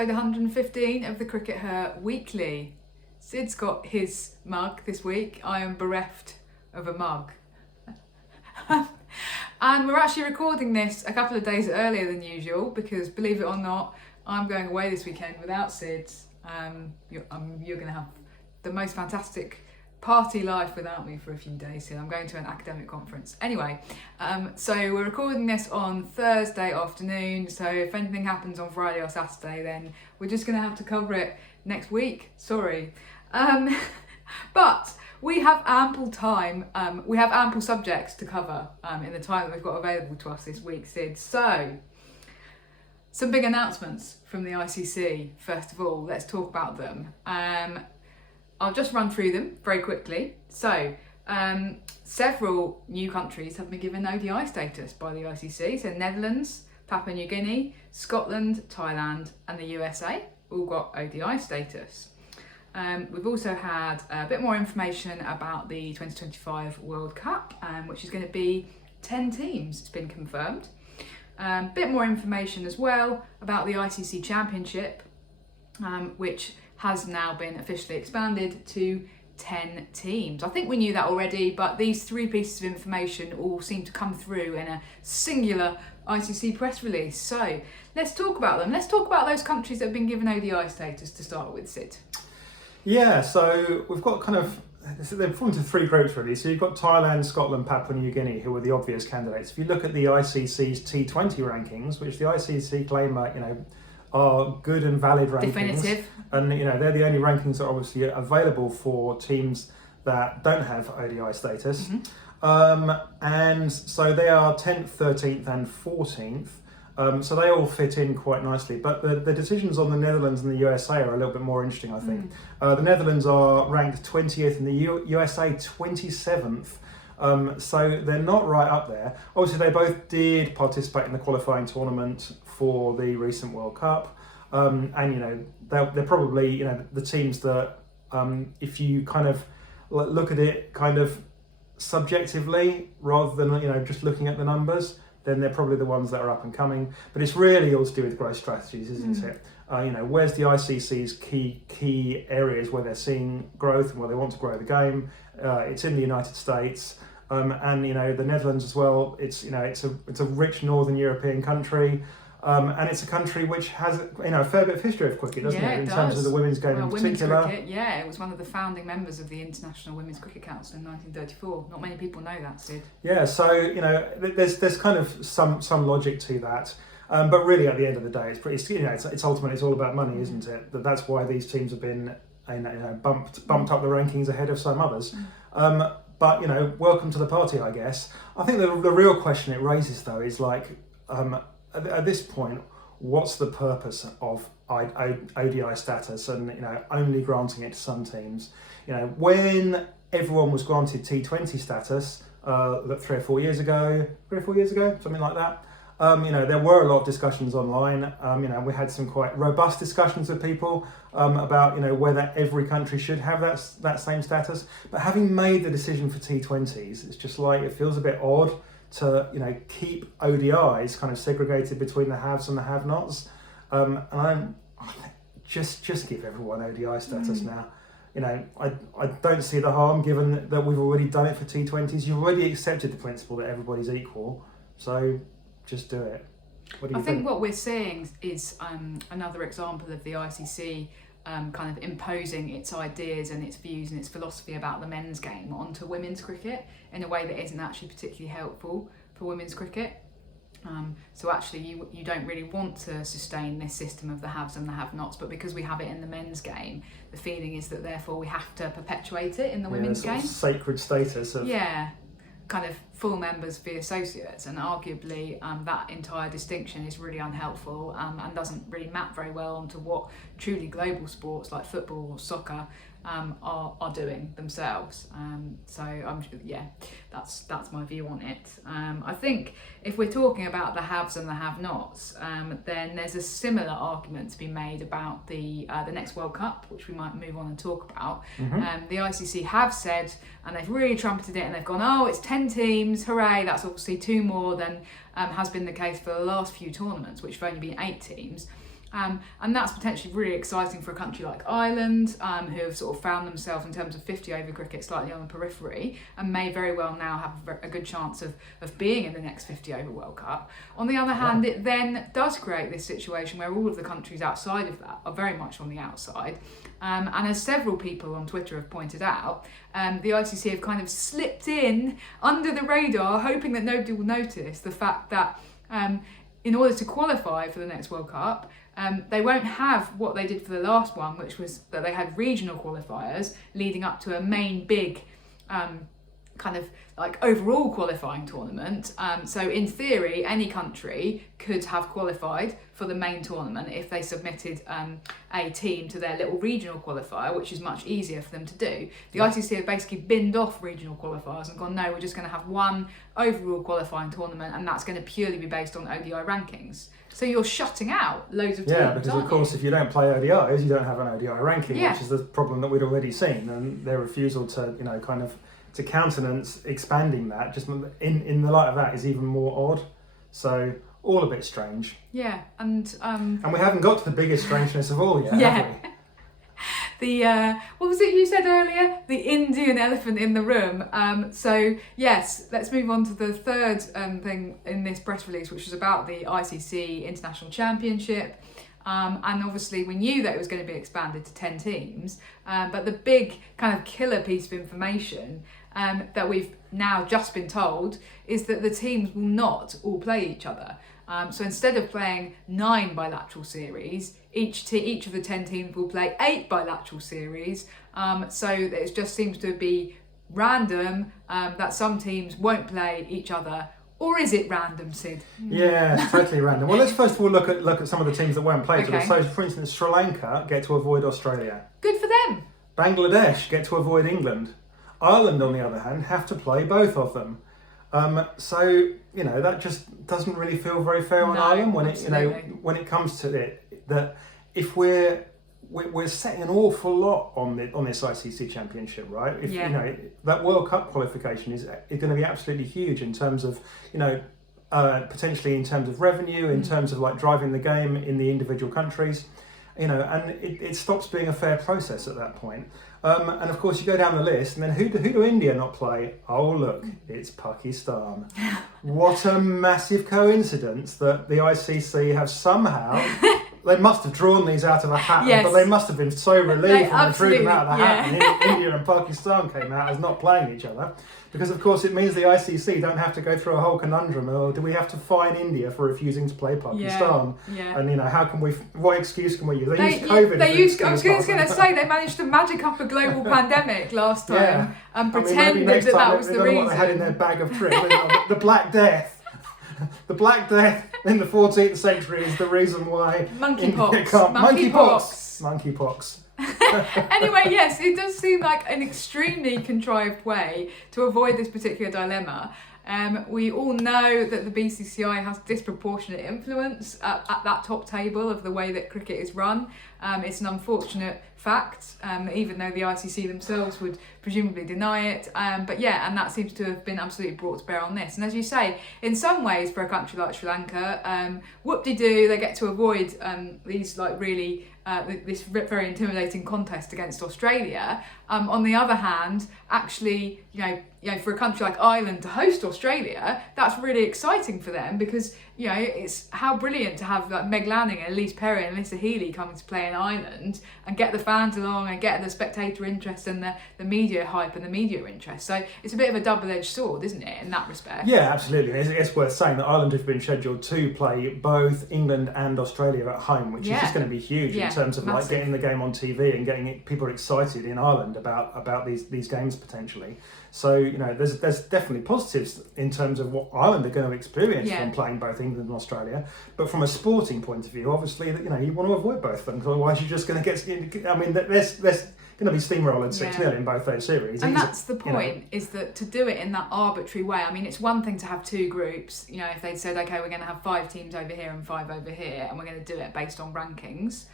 episode 115 of the CRICKETher Weekly. Sid's got his mug this week. I am bereft of a mug. And we're actually recording this a couple of days earlier than usual because, believe it or not, I'm going away this weekend without Sid. You're going to have the most fantastic party life without me for a few days here. I'm going to an academic conference. Anyway, so we're recording this on Thursday afternoon, so if anything happens on Friday or Saturday, then we're just going to have to cover it next week. Sorry. But we have ample time, we have ample subjects to cover in the time that we've got available to us this week, Sid. So, some big announcements from the ICC. First of all, let's talk about them. I'll just run through them very quickly. So, several new countries have been given ODI status by the ICC. So, Netherlands, Papua New Guinea, Scotland, Thailand, and the USA all got ODI status. We've also had a bit more information about the 2025 World Cup, which is going to be 10 teams, it's been confirmed. Bit more information as well about the ICC Championship, which has now been officially expanded to 10 teams. I think we knew that already, but these three pieces of information all seem to come through in a singular ICC press release. So let's talk about them. Let's talk about those countries that have been given ODI status to start with, Sid. Yeah, so we've got they've fallen into three groups really. So you've got Thailand, Scotland, Papua New Guinea, who are the obvious candidates. If you look at the ICC's T20 rankings, which the ICC claim are good and valid rankings. Definitive. And they're the only rankings that are obviously available for teams that don't have ODI status. Mm-hmm. And so they are 10th, 13th and 14th. So they all fit in quite nicely. But the decisions on the Netherlands and the USA are a little bit more interesting, I think. The Netherlands are ranked 20th and the USA 27th. So they're not right up there. Obviously, they both did participate in the qualifying tournament for the recent World Cup. And, they're probably, the teams that, if you kind of look at it kind of subjectively, rather than, just looking at the numbers, then they're probably the ones that are up and coming. But it's really all to do with growth strategies, isn't it? Where's the ICC's key areas where they're seeing growth and where they want to grow the game? It's in the United States. And the Netherlands as well. It's a rich Northern European country, and it's a country which has a fair bit of history of cricket, doesn't it? In terms of the women's game in particular. Women's cricket, it was one of the founding members of the International Women's Cricket Council in 1934. Not many people know that, Sid. Yeah, so there's kind of some logic to that, but really at the end of the day, it's ultimately it's all about money, isn't it? That's why these teams have been bumped up the rankings ahead of some others. But welcome to the party, I guess. I think the real question it raises, though, is at this point, what's the purpose of ODI status and only granting it to some teams? When everyone was granted T20 status, 3 or 4 years ago, something like that. There were a lot of discussions online. We had some quite robust discussions with people about whether every country should have that same status. But having made the decision for T20s, it's just it feels a bit odd to keep ODIs kind of segregated between the haves and the have-nots. And I'm just give everyone ODI status now. I don't see the harm given that we've already done it for T20s. You've already accepted the principle that everybody's equal, so just do it. What do you think? I think what we're seeing is another example of the ICC kind of imposing its ideas and its views and its philosophy about the men's game onto women's cricket in a way that isn't actually particularly helpful for women's cricket. So actually you don't really want to sustain this system of the haves and the have-nots, but because we have it in the men's game, the feeling is that therefore we have to perpetuate it in the women's game. Sacred status of... Yeah, kind of full members v associates, and arguably that entire distinction is really unhelpful and doesn't really map very well onto what truly global sports like football or soccer are doing themselves. That's my view on it. I think if we're talking about the haves and the have-nots, then there's a similar argument to be made about the next World Cup, which we might move on and talk about. Mm-hmm. The ICC have said, and they've really trumpeted it, and they've gone, oh, it's 10 teams, hooray, that's obviously 2 more than has been the case for the last few tournaments, which have only been 8 teams. And that's potentially really exciting for a country like Ireland, who have sort of found themselves in terms of 50 over cricket slightly on the periphery and may very well now have a good chance of being in the next 50 over World Cup. On the other hand, it then does create this situation where all of the countries outside of that are very much on the outside. And as several people on Twitter have pointed out, the ICC have kind of slipped in under the radar, hoping that nobody will notice the fact that in order to qualify for the next World Cup, they won't have what they did for the last one, which was that they had regional qualifiers leading up to a main big kind of like overall qualifying tournament. So in theory, any country could have qualified for the main tournament if they submitted a team to their little regional qualifier, which is much easier for them to do. The ICC have basically binned off regional qualifiers and gone, no, we're just going to have one overall qualifying tournament, and that's going to purely be based on ODI rankings. So you're shutting out loads of teams. Yeah, because of course, if you don't play ODIs, you don't have an ODI ranking, which is the problem that we'd already seen, and their refusal to, kind of to countenance expanding that, just in the light of that, is even more odd. So all a bit strange. Yeah, and we haven't got to the biggest strangeness of all yet, have we? The what was it you said earlier? The Indian elephant in the room. So yes, let's move on to the third thing in this press release, which was about the ICC International Championship. And obviously we knew that it was going to be expanded to 10 teams, but the big kind of killer piece of information that we've now just been told is that the teams will not all play each other. So instead of playing 9 bilateral series, each of the 10 teams will play 8 bilateral series. So it just seems to be random that some teams won't play each other. Or is it random, Sid? Yeah, it's totally random. Well, let's first of all look at some of the teams that won't play each other. So, for instance, Sri Lanka get to avoid Australia. Good for them. Bangladesh get to avoid England. Ireland, on the other hand, have to play both of them. So that just doesn't really feel very fair on Ireland when when it comes to it. That if we're setting an awful lot on this ICC Championship, right? If that World Cup qualification is going to be absolutely huge in terms of potentially in terms of revenue, in terms of like driving the game in the individual countries, and it stops being a fair process at that point. And of course you go down the list, and then who do India not play? Oh look, it's Pakistan. What a massive coincidence that the ICC have somehow. They must have drawn these out of a hat, but they must have been so relieved when they drew them out of the hat and India and Pakistan came out as not playing each other. Because, of course, it means the ICC don't have to go through a whole conundrum. Or do we have to fine India for refusing to play Pakistan? Yeah. And, how can what excuse can we use? They used COVID. I was going to say, they managed to magic up a global pandemic last time and pretend that was the reason. What they had in their bag of tricks. The Black Death. The Black Death in the 14th century is the reason why monkeypox. Anyway, yes, it does seem like an extremely contrived way to avoid this particular dilemma. We all know that the BCCI has disproportionate influence at that top table of the way that cricket is run. It's an unfortunate fact, even though the ICC themselves would presumably deny it. And that seems to have been absolutely brought to bear on this. And as you say, in some ways, for a country like Sri Lanka, whoop-de-doo, they get to avoid these really this very intimidating contest against Australia. On the other hand, actually, for a country like Ireland to host Australia, that's really exciting for them because it's how brilliant to have like Meg Lanning, Elise Perry, and Alyssa Healy coming to play in Ireland and get the fans along and get the spectator interest and the media hype and the media interest. So it's a bit of a double-edged sword, isn't it, in that respect? Yeah, absolutely. It's worth saying that Ireland have been scheduled to play both England and Australia at home, which is just going to be huge in terms of like getting the game on TV and getting people excited in Ireland about these games potentially. So there's definitely positives in terms of what Ireland are going to experience from playing both England and Australia. But from a sporting point of view, obviously, you want to avoid both of them. Otherwise, you're just going to get. I mean, there's going to be steamrolled 6-0 in both those series. And that's the point, is that to do it in that arbitrary way. I mean, it's one thing to have 2 groups. If they'd said, okay, we're going to have 5 teams over here and 5 over here, and we're going to do it based on rankings.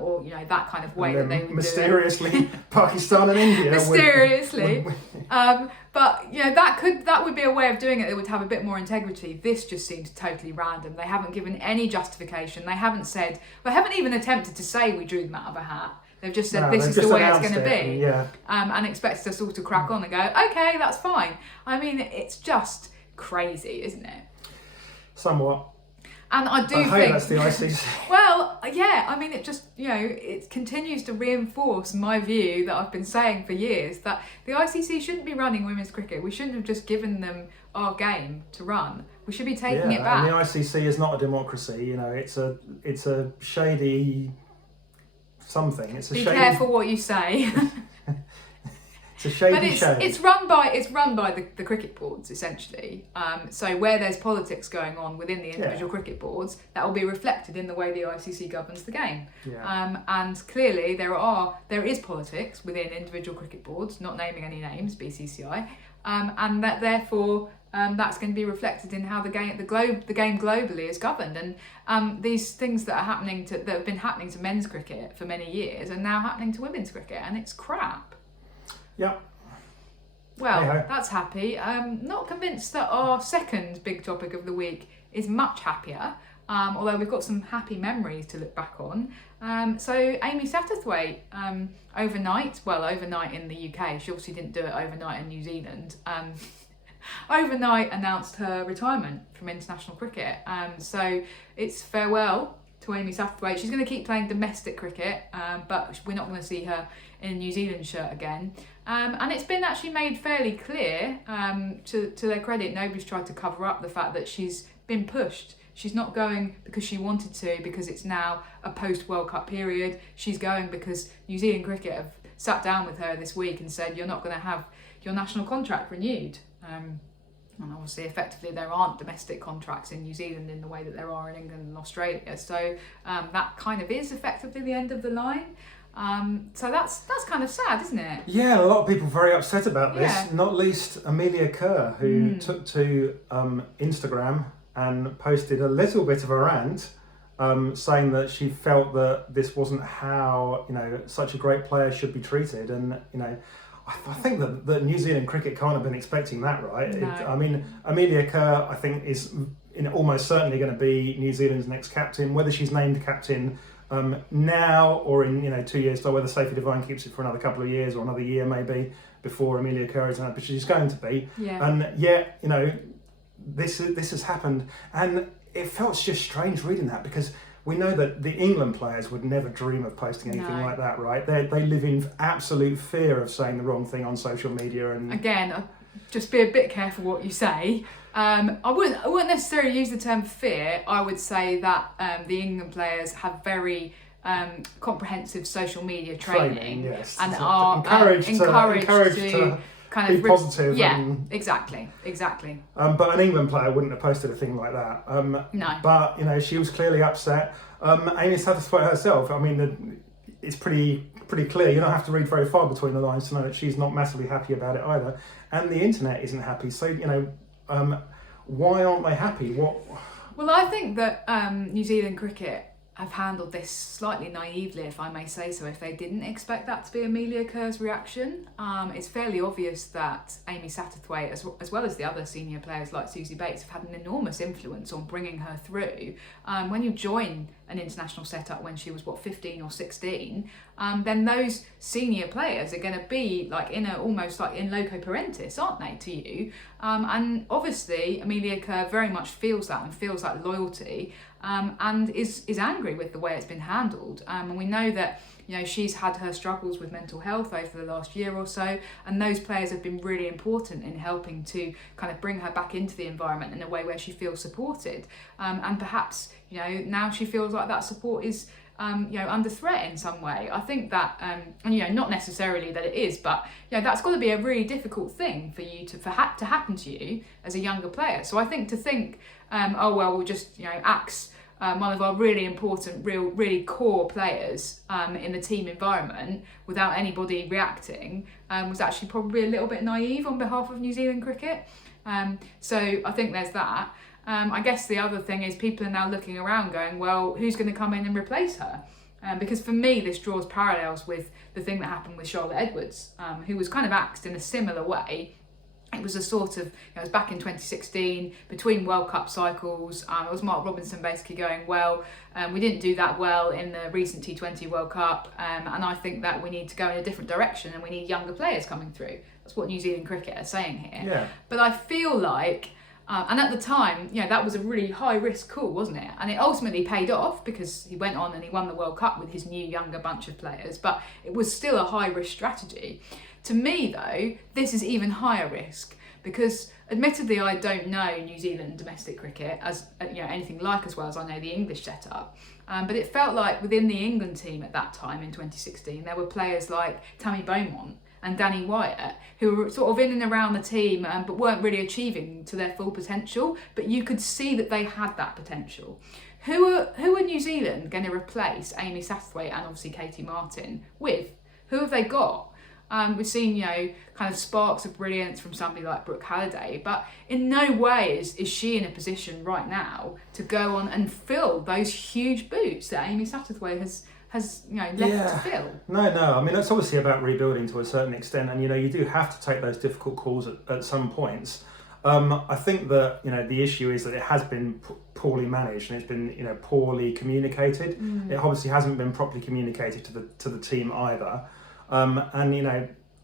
or that kind of way that they would mysteriously do it. Pakistan and India mysteriously. But that would be a way of doing it that would have a bit more integrity. This just seems totally random. They haven't given any justification. They haven't even attempted to say we drew them out of a hat. They've just said this is the way it's going to be, and expected us all to crack on and go, okay, that's fine. I mean, it's just crazy, isn't it? Somewhat. And I do think that's the ICC. Well, yeah, I mean, it just, it continues to reinforce my view that I've been saying for years, that the ICC shouldn't be running women's cricket. We shouldn't have just given them our game to run. We should be taking it back. And the ICC is not a democracy. It's a shady something. Be careful what you say. It's a shady shade. It's run by the cricket boards, essentially. So where there's politics going on within the individual cricket boards, that will be reflected in the way the ICC governs the game. Yeah. And clearly there is politics within individual cricket boards, not naming any names, BCCI, and that therefore that's going to be reflected in how the game globally is governed. And these things that have been happening to men's cricket for many years are now happening to women's cricket, and it's crap. Yep. Well, that's happy. Not convinced that our second big topic of the week is much happier, although we've got some happy memories to look back on. So Amy Satterthwaite, overnight in the UK, she obviously didn't do it overnight in New Zealand, overnight announced her retirement from international cricket. So it's farewell to Amy Satterthwaite. She's going to keep playing domestic cricket, but we're not going to see her in a New Zealand shirt again. And it's been actually made fairly clear, to their credit, nobody's tried to cover up the fact that she's been pushed. She's not going because she wanted to, because it's now a post-World Cup period. She's going because New Zealand cricket have sat down with her this week and said, you're not going to have your national contract renewed. And obviously, effectively, there aren't domestic contracts in New Zealand in the way that there are in England and Australia. So that kind of is effectively the end of the line. So that's kind of sad, isn't it? Yeah, a lot of people very upset about this, not least Amelia Kerr, who took to Instagram and posted a little bit of a rant, saying that she felt that this wasn't how such a great player should be treated. And I think that New Zealand cricket can't have been expecting that, right? No. Amelia Kerr, I think, is almost certainly going to be New Zealand's next captain. Whether she's named captain now or in 2 years' time, whether Sophie Devine keeps it for another couple of years or another year maybe before Amelia Kerr is out, but she's going to be. Yeah. And this has happened, and it felt just strange reading that, because we know that the England players would never dream of posting anything like that, right? They live in absolute fear of saying the wrong thing on social media. And again, just be a bit careful what you say. I wouldn't necessarily use the term fear. I would say that the England players have very comprehensive social media training, yes, and are encouraged to kind of be positive. Yeah, exactly. But an England player wouldn't have posted a thing like that. No. But she was clearly upset. Amy Satterthwaite herself, it's pretty clear. You don't have to read very far between the lines to know that she's not massively happy about it either, and the internet isn't happy. So why aren't they happy? Well, I think that New Zealand cricket have handled this slightly naively, if I may say so, if they didn't expect that to be Amelia Kerr's reaction. It's fairly obvious that Amy Satterthwaite, as well as the other senior players like Susie Bates, have had an enormous influence on bringing her through. When you join an international setup when she was 15 or 16, then those senior players are going to be almost like in loco parentis, aren't they, to you? And obviously Amelia Kerr very much feels that and feels that loyalty, and is angry with the way it's been handled. And we know that she's had her struggles with mental health over the last year or so, and those players have been really important in helping to kind of bring her back into the environment in a way where she feels supported. And perhaps now she feels like that support is under threat in some way. I think that not necessarily that it is, but that's got to be a really difficult thing for you to happen to you as a younger player. So I think to think, we'll just axe one of our really important, really core players in the team environment without anybody reacting was actually probably a little bit naive on behalf of New Zealand cricket. So I think there's that. I guess the other thing is people are now looking around going, well, who's going to come in and replace her? Because for me, this draws parallels with the thing that happened with Charlotte Edwards, who was kind of axed in a similar way. It was a sort of, it was back in 2016, between World Cup cycles. It was Mark Robinson basically going, well, we didn't do that well in the recent T20 World Cup, and I think that we need to go in a different direction and we need younger players coming through. That's what New Zealand cricket are saying here. Yeah. But I feel like, and at the time, that was a really high risk call, wasn't it? And it ultimately paid off because he went on and he won the World Cup with his new younger bunch of players, but it was still a high risk strategy. To me, though, this is even higher risk because, admittedly, I don't know New Zealand domestic cricket as anything like as well as I know the English setup. But it felt like within the England team at that time in 2016, there were players like Tammy Beaumont and Danny Wyatt who were sort of in and around the team, but weren't really achieving to their full potential. But you could see that they had that potential. Who are New Zealand going to replace Amy Satterthwaite and obviously Katie Martin with? Who have they got? We've seen, kind of sparks of brilliance from somebody like Brooke Halliday, but in no way is she in a position right now to go on and fill those huge boots that Amy Satterthwaite has left to fill. No. I mean, it's obviously about rebuilding to a certain extent, and you do have to take those difficult calls at some points. I think that the issue is that it has been poorly managed and it's been poorly communicated. It obviously hasn't been properly communicated to the team either. And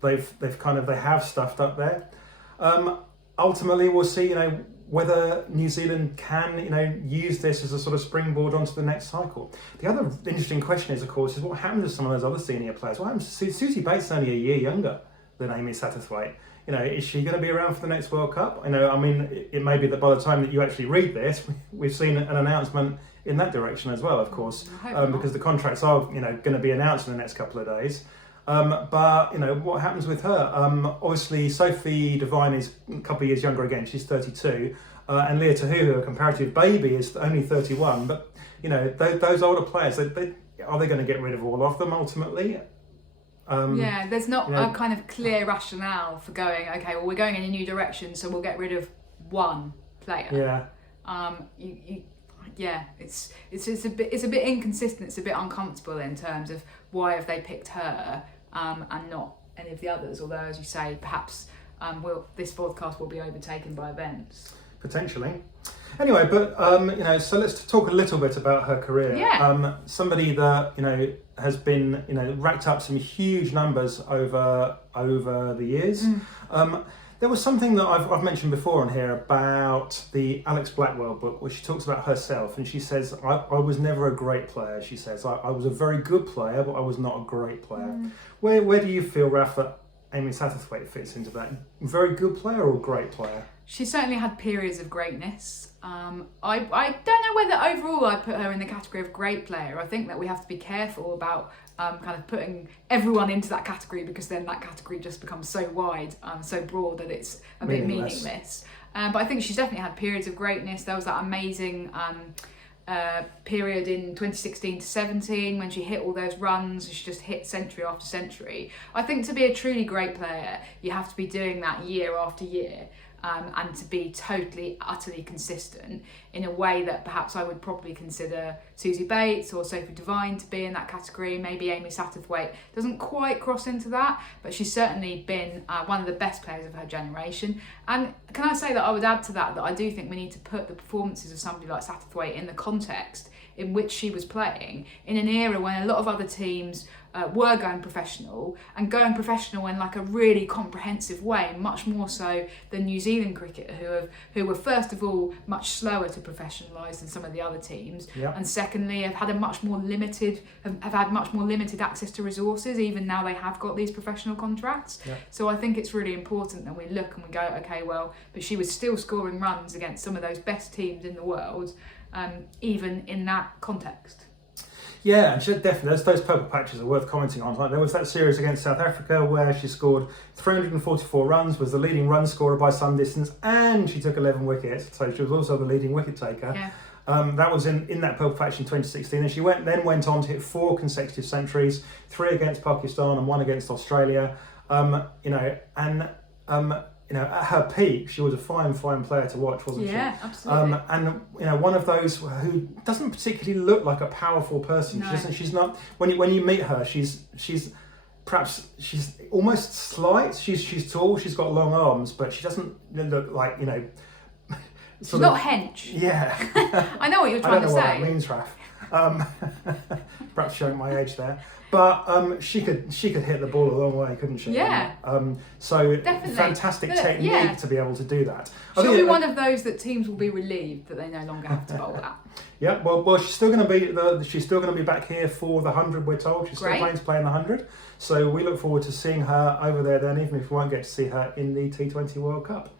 they have stuffed up there. Ultimately, we'll see whether New Zealand can use this as a sort of springboard onto the next cycle. The other interesting question is, of course, what happens to some of those other senior players? What happens to Susie Bates? Is only a year younger than Amy Satterthwaite. Is she going to be around for the next World Cup? It may be that by the time that you actually read this, we've seen an announcement in that direction as well, of course, because the contracts are going to be announced in the next couple of days. But what happens with her? Obviously, Sophie Devine is a couple of years younger again. She's 32, and Leah Tahuhu, a comparative baby, is only 31. But those older players, are they going to get rid of all of them ultimately? There's not a kind of clear rationale for going, okay, well, we're going in a new direction, so we'll get rid of one player. It's a bit inconsistent. It's a bit uncomfortable in terms of why have they picked her and not any of the others. Although, as you say, perhaps this podcast will be overtaken by events. Potentially. Anyway, but so let's talk a little bit about her career. Yeah. Somebody that has been racked up some huge numbers over the years. There was something that I've mentioned before on here about the Alex Blackwell book, where she talks about herself, and she says, I was never a great player. She says, I was a very good player, but I was not a great player. Where do you feel, Raf, that Amy Satterthwaite fits into that? Very good player or great player? She certainly had periods of greatness. I don't know whether overall I put her in the category of great player. I think that we have to be careful about kind of putting everyone into that category, because then that category just becomes so wide, so broad that it's a bit meaningless. But I think she's definitely had periods of greatness. There was that amazing period in 2016 to 17 when she hit all those runs. She just hit century after century. I think to be a truly great player, you have to be doing that year after year. And to be totally, utterly consistent in a way that perhaps I would probably consider Susie Bates or Sophie Devine to be in that category. Maybe Amy Satterthwaite doesn't quite cross into that, but she's certainly been one of the best players of her generation. And can I say that I would add to that I do think we need to put the performances of somebody like Satterthwaite in the context in which she was playing in an era when a lot of other teams were going professional, and going professional in like a really comprehensive way, much more so than New Zealand cricket, who were first of all much slower to professionalise than some of the other teams, and secondly have had much more limited access to resources, even now they have got these professional contracts. So I think it's really important that we look and we go, okay, well, but she was still scoring runs against some of those best teams in the world, even in that context. Yeah, and definitely, those purple patches are worth commenting on. Like, there was that series against South Africa where she scored 344 runs, was the leading run scorer by some distance, and she took 11 wickets, so she was also the leading wicket taker. That was in that purple patch in 2016, and she went on to hit 4 consecutive centuries, 3 against Pakistan and 1 against Australia. at her peak, she was a fine player to watch, wasn't she? Yeah, absolutely. And one of those who doesn't particularly look like a powerful person. No. She's not. When you meet her, she's almost slight. She's tall. She's got long arms, but she doesn't look like She's not hench. Yeah. I know what you're trying to say. I don't know what that means, Raf. Perhaps showing my age there. But she could hit the ball a long way, couldn't she? Yeah. So definitely. fantastic technique to be able to do that. She'll be one of those that teams will be relieved that they no longer have to bowl at. Yeah. Well, she's still going to be back here for the 100. We're told she's still Great. playing the 100. So we look forward to seeing her over there then, even if we won't get to see her in the T20 World Cup.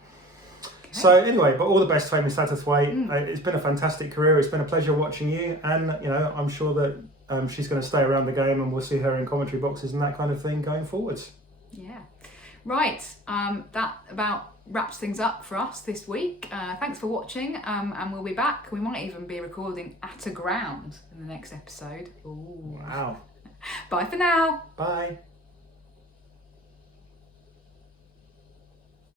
So anyway, but all the best to Amy Satterthwaite. It's been a fantastic career. It's been a pleasure watching you, and I'm sure that she's going to stay around the game, and we'll see her in commentary boxes and that kind of thing going forwards. Yeah, right. That about wraps things up for us this week. Thanks for watching, and we'll be back. We might even be recording at a ground in the next episode. Ooh. Wow. Bye for now. Bye.